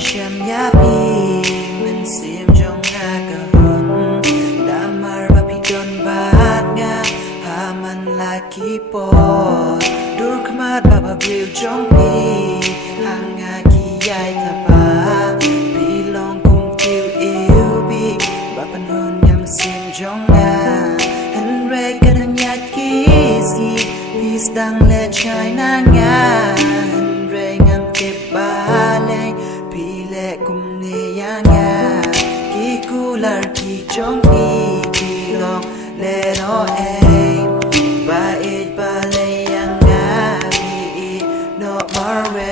Shem ya pi min sim jong nga kahun damar babi don bat nga haman laki pot dur kmat baba bril jong pi hanga ki yai thapa bilong kum tiu yêu bi bapan hun yam sim jong nga han re kan nyat ki si pis dang le chai na nga han re ngam ke ba le pi le kum ne ya nga ki kular ki jong pi bilong le no e ba it ba le ya nga pi no marwe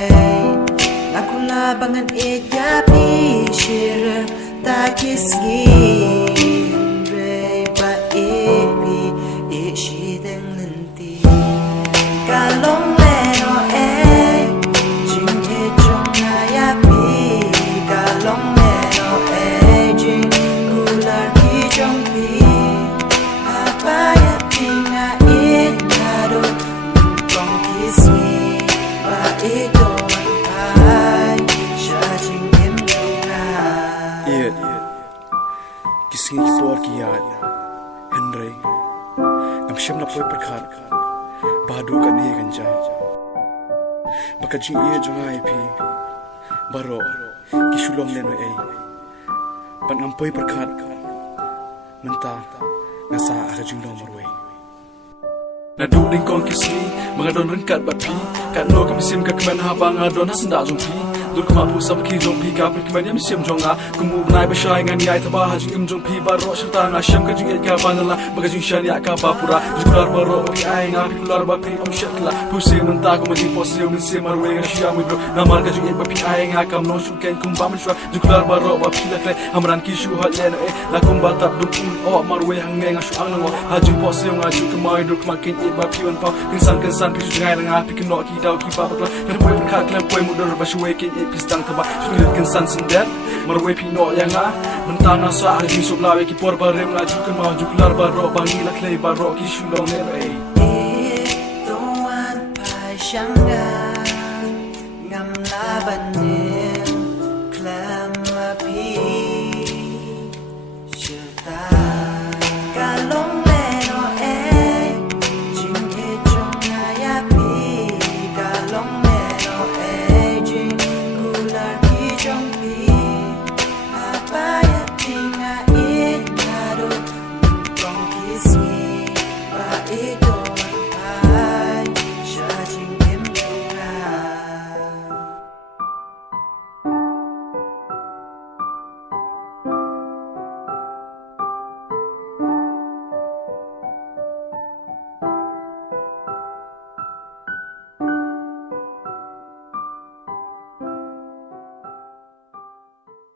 nakula bangan it ya pi shir ta kisgi re ba it pi it shi deng lenti kalong le no e jing e jong na ya pi kalong le no e jing kular ki jong pi apa ya pi na it na do kong kisgi ba it do ai sha jing em jong na Kising kipor kiyat Henry Ngam Shem na poy perkhat Badu kan he kan jai Baka jing iya jong ai pi Baro Kishulong leno ay Pan ngam poy perkhat Nanta Ngasa aka jing long marway Nadu ding kong kisli Mga don rengkat bat pi Kat no kamisim kakman habang adon hasenda jong pi Dur kema pusam ki jong pi kapit keman yam sim jong a kumu nai bashai ngan yai thaba hajing kum jong pi baro serta na Shem ka jing ka banala baga jing shan ya ka ba pura jular baro pi ai nga pi kular ba pi om shatla pusim nanta ko mati posim min sim marwe nga shia mu bro na mar ka jing ba pi ai nga kam no shu ken kum ba man shwa jular baro ba pi la kle amran ki shu hat len e la kum ba tap dum un o marwe hang nga shu ang ngo hajing posim nga ju kemai dur kema ken ba pi on pa kin san pi ju ngai nga pi kin no ki dau ki ba ba ka poy ka klem poy mu dur ba shwe ken pisang taba sulit kinsan sendet marwe pino yang a mentana sa ari soblawe ki por barem la jukan ma juklar baro bangi la clay baro ki shulong ne ai don't want pai shanga ngam la ban ne